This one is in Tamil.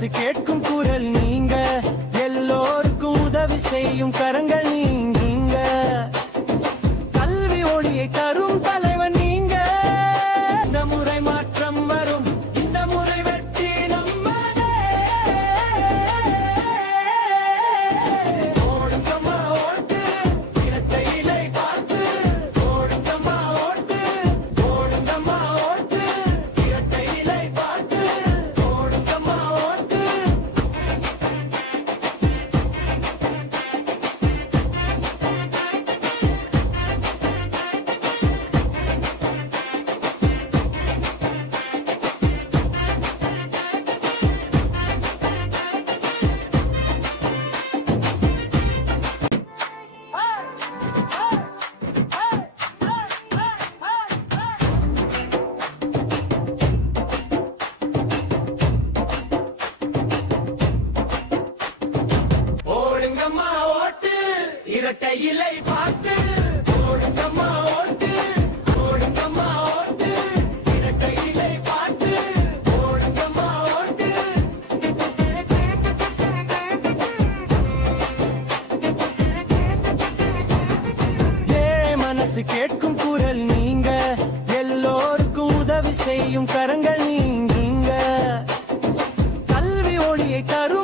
மனசு கேட்கும் குரல் நீங்க, எல்லோருக்கும் உதவி செய்யும் கரங்கள் நீங்க, கல்வி ஒளியை தரும் தலைவன் நீங்க. இந்த முறை மாற்றம் வரும், இந்த முறை வெற்றி நம்மதே. ஓடுங்கம்மா ஓட்டு, இரட்டை இலை பார்த்து. ஓடுங்கம்மா ஓட்டு, ஓடுங்கம்மா ஓட்டு, இரட்டை இலை பார்த்து. ஓடுங்கம்மா ஓட்டு. ஓடுங்கம்மா ஓட்டு, இரட்டை இலை பார்த்து. ஓடுங்கம்மா ஓட்டு, ஓடுங்கம்மா ஓட்டு, இரட்டை இலை பார்த்து. ஓடுங்கம்மா ஓட்டு. ஏழை மனசு கேட்கும் குரல் நீங்க, எல்லோருக்கும் உதவி செய்யும் கரங்கள் நீங்க, கல்வி ஒளியை தரும்